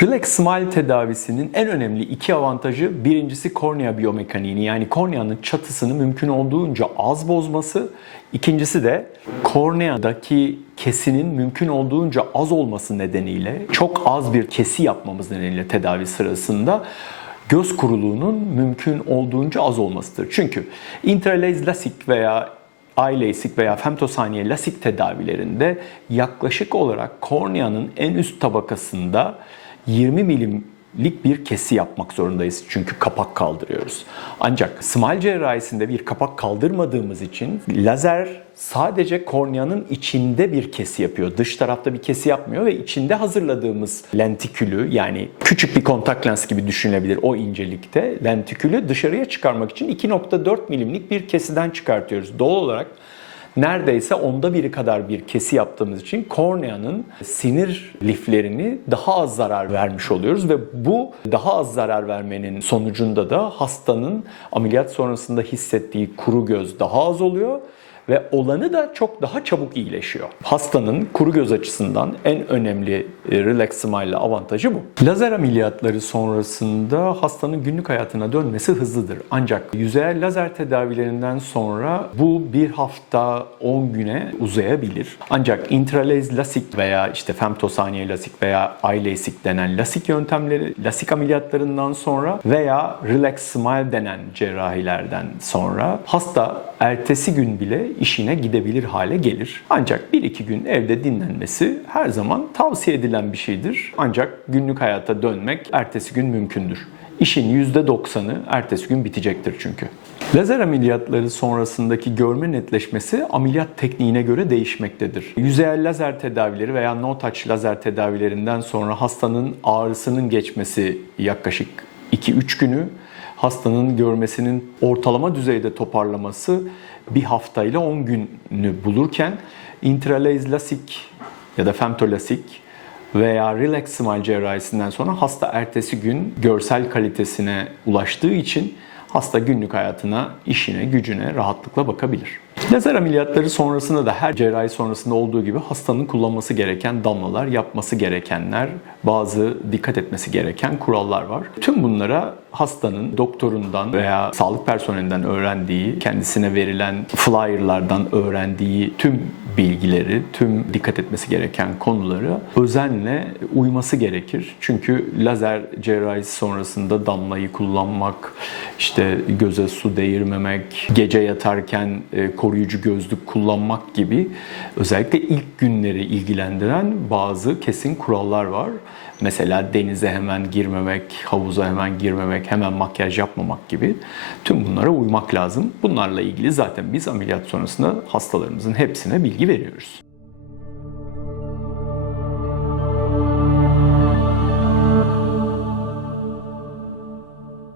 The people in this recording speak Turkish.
Relax Smile tedavisinin en önemli iki avantajı birincisi kornea biyomekaniğini yani korneanın çatısını mümkün olduğunca az bozması. İkincisi de korneadaki kesinin mümkün olduğunca az olması nedeniyle çok az bir kesi yapmamız nedeniyle tedavi sırasında göz kuruluğunun mümkün olduğunca az olmasıdır. Çünkü intralaser lasik veya iLASIK veya femtosaniye lasik tedavilerinde yaklaşık olarak korneanın en üst tabakasında 20 milimlik bir kesi yapmak zorundayız. Çünkü kapak kaldırıyoruz. Ancak smile cerrahisinde bir kapak kaldırmadığımız için lazer sadece korneanın içinde bir kesi yapıyor. Dış tarafta bir kesi yapmıyor ve içinde hazırladığımız lentikülü yani küçük bir kontak lens gibi düşünülebilir o incelikte lentikülü dışarıya çıkarmak için 2.4 milimlik bir kesiden çıkartıyoruz. Doğal olarak neredeyse onda biri kadar bir kesi yaptığımız için korneanın sinir liflerini daha az zarar vermiş oluyoruz ve bu daha az zarar vermenin sonucunda da hastanın ameliyat sonrasında hissettiği kuru göz daha az oluyor ve olanı da çok daha çabuk iyileşiyor. Hastanın kuru göz açısından en önemli e, Relax Smile avantajı bu. Lazer ameliyatları sonrasında hastanın günlük hayatına dönmesi hızlıdır. Ancak yüzeyel lazer tedavilerinden sonra bu bir hafta 10 güne uzayabilir. Ancak intralaser lasik veya işte femtosaniye lasik veya iLASIK denen lasik yöntemleri, lasik ameliyatlarından sonra veya Relax Smile denen cerrahilerden sonra hasta ertesi gün bile işine gidebilir hale gelir. Ancak 1-2 gün evde dinlenmesi her zaman tavsiye edilen bir şeydir. Ancak günlük hayata dönmek ertesi gün mümkündür. İşin %90'ı ertesi gün bitecektir çünkü. Lazer ameliyatları sonrasındaki görme netleşmesi ameliyat tekniğine göre değişmektedir. Yüzeyel lazer tedavileri veya no touch lazer tedavilerinden sonra hastanın ağrısının geçmesi yaklaşık 2-3 günü, hastanın görmesinin ortalama düzeyde toparlaması bir haftayla 10 günü bulurken intralaser lasik ya da femtolasik veya relax smile cerrahisinden sonra hasta ertesi gün görsel kalitesine ulaştığı için hasta günlük hayatına, işine, gücüne rahatlıkla bakabilir. Lazer ameliyatları sonrasında da her cerrahi sonrasında olduğu gibi hastanın kullanması gereken damlalar, yapması gerekenler, bazı dikkat etmesi gereken kurallar var. Tüm bunlara hastanın doktorundan veya sağlık personelinden öğrendiği, kendisine verilen flyerlardan öğrendiği tüm bilgileri, tüm dikkat etmesi gereken konuları özenle uyması gerekir. Çünkü lazer cerrahisi sonrasında damlayı kullanmak, işte göze su değirmemek, gece yatarken e, koruyucu gözlük kullanmak gibi özellikle ilk günleri ilgilendiren bazı kesin kurallar var. Mesela denize hemen girmemek, havuza hemen girmemek, hemen makyaj yapmamak gibi tüm bunlara uymak lazım. Bunlarla ilgili zaten biz ameliyat sonrasında hastalarımızın hepsine bilgi veriyoruz.